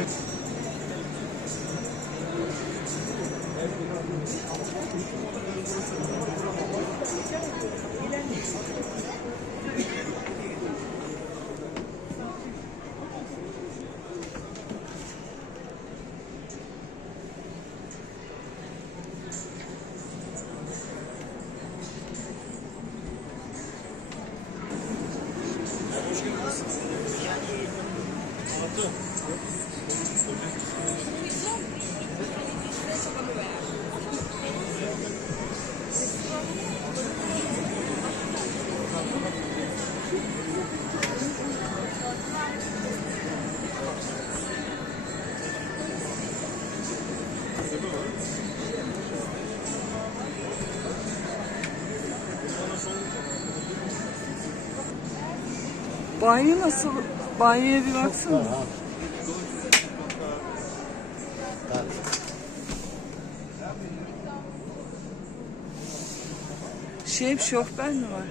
işte. Banyo nasıl? Banyoya bir baksana. Şey şofben mi var?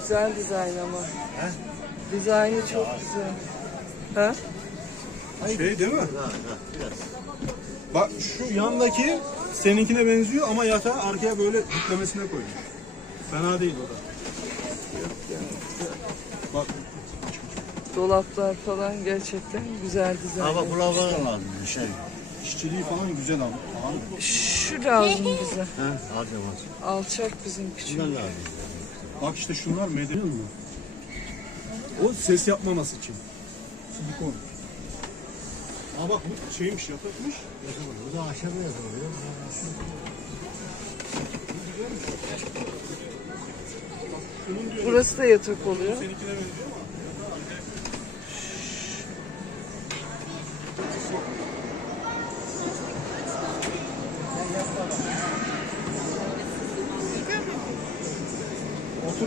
Güzel dizayn ama. Dizaynı çok güzel. Ha? Şey değil mi? Bak şu yandaki seninkine benziyor ama yatağı arkaya böyle diklemesine koymuş. Fena değil o da. Dolaplar falan gerçekten güzel dizayn. Ama buralara lazım bir şey. işçiliği falan güzel ama. Abi, Şu lazım bize. He? Hadi bak. Alçak bizim küçük. Bunlar lazım. Bak işte şunlar medeni mi? O ses yapmaması için. Silikon. Aa bak bu şeymiş yatakmış. Bu da aşağıda yazılıyor. Burası da yatak oluyor. seninkine benziyor ama.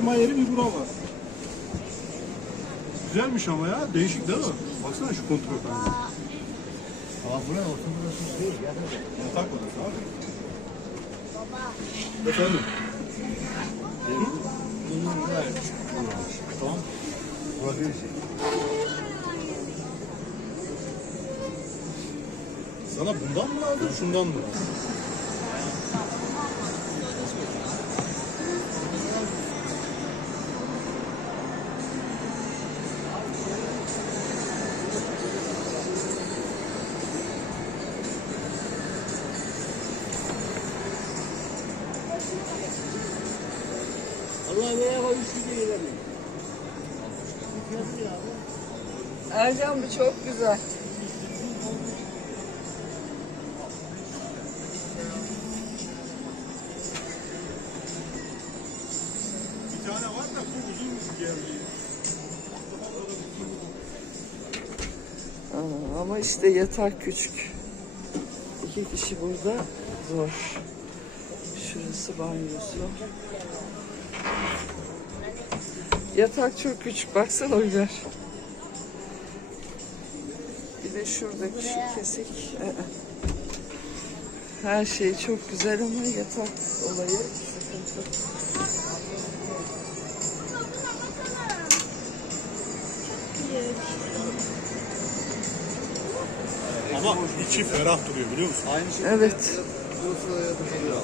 Oturma yeri bir bura var. Güzelmiş ama ya. Değişik değil mi? Baksana şu kontrol paneli. Ama buraya oturması değil. Ya da Yatak odası abi. Efendim? buraya kullanmış. Tamam. Burası bir şey. Sana bundan mı lazım, şundan mı lazım? Allah neye koymuş gidiyor ileri. Ercan bu çok güzel. Bir tane var da bu uzun. Aa, ama işte yatak küçük. İki kişi burada zor. Şurası banyosu. Yatak çok küçük. Baksana Uygar. Bir de şuradaki şu kesik. Ee, Her şey çok güzel ama yatak olayı sıkıntı. Ama içi ferah duruyor biliyor musun? Aynı şey. Evet.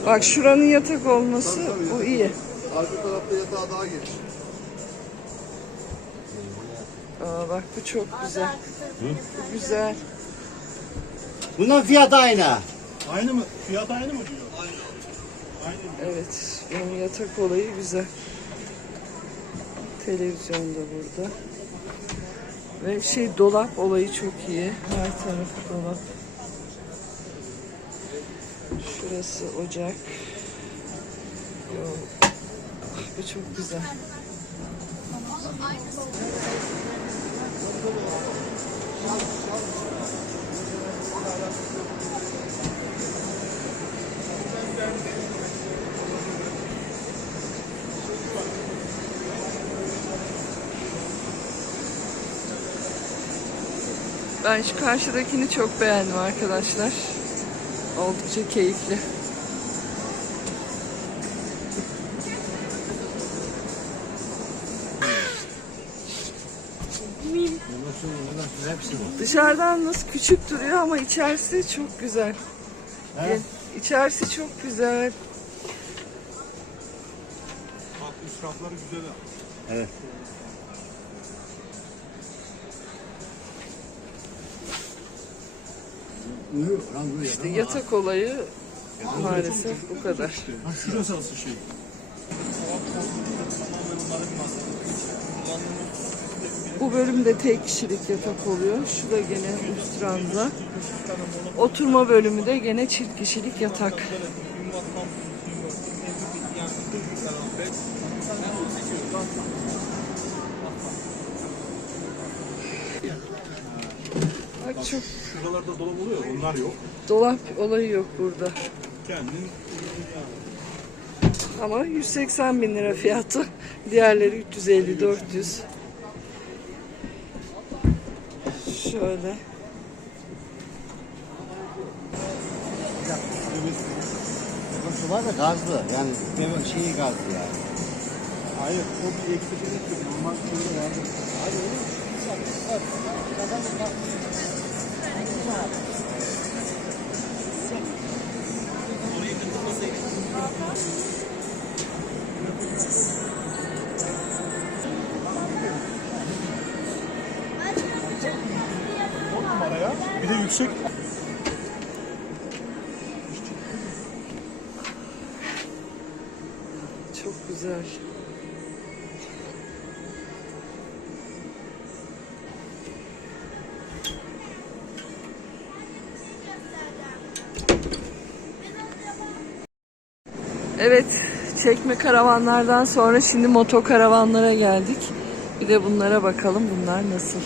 Bak şuranın yatak olması bu iyi. Arka tarafta yatağı daha geniş. Aa, bak bu çok güzel. Bu güzel. Bunun fiyatı aynı. Aynı mı? Fiyat aynı mı diyor? Aynı. Aynı. Evet, bunun yatak olayı güzel. Televizyon da burada. Ve şey dolap olayı çok iyi. Her tarafı dolap. Şurası ocak. Yo, ah, bu çok güzel. Ben şu karşıdakini çok beğendim arkadaşlar. Oldukça keyifli. Dışarıdan nasıl küçük duruyor ama içerisi çok güzel. Evet. İçerisi çok güzel. Bak üst güzel. Evet. İşte yatak olayı maalesef bu kadar. Şurası asıl şey. Bu bölümde tek kişilik yatak oluyor. Şu da gene üst ranza. Oturma bölümü de gene çift kişilik yatak. Bak çok Şuralarda dolap oluyor. Onlar yok. dolap olayı yok burada. Kendin Ama 180 bin lira fiyatı. Diğerleri 350-400. Şöyle. Burası var da gazlı. Yani şeyi gazlı yani. Hayır, o bir eksiklik. Normal şöyle vardı. Hadi oğlum. Bir de yüksek. Çok güzel. Evet, çekme karavanlardan sonra şimdi moto karavanlara geldik. Bir de bunlara bakalım bunlar nasıl.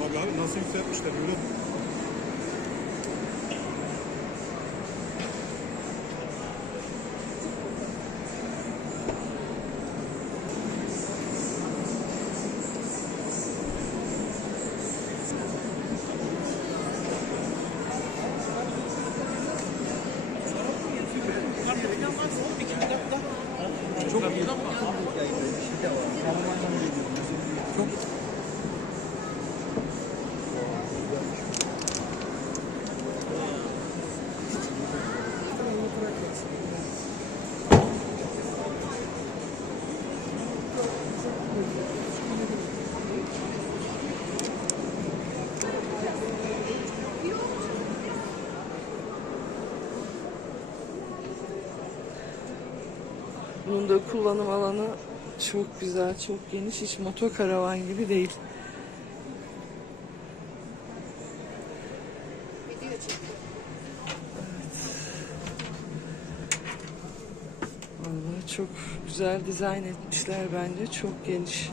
Bak abi nasıl yükseltmişler böyle. Bunun da kullanım alanı çok güzel, çok geniş. Hiç moto karavan gibi değil. Vallahi çok güzel dizayn etmişler bence. Çok geniş.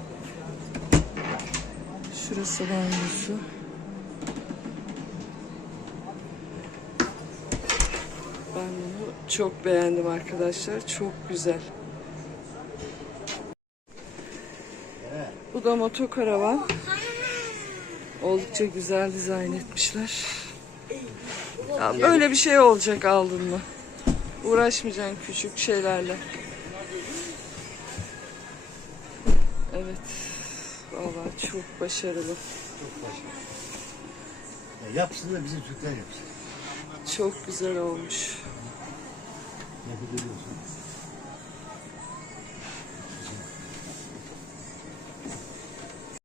Şurası banyosu. Ben bunu çok beğendim arkadaşlar. Çok güzel. Bu da motokaravan. Oldukça güzel dizayn etmişler. Ya böyle bir şey olacak aldın mı? Uğraşmayacaksın küçük şeylerle. Evet. Vallahi çok başarılı. Ya yapsın da bizim Türkler yapsın. Çok güzel olmuş. Ediyorsun.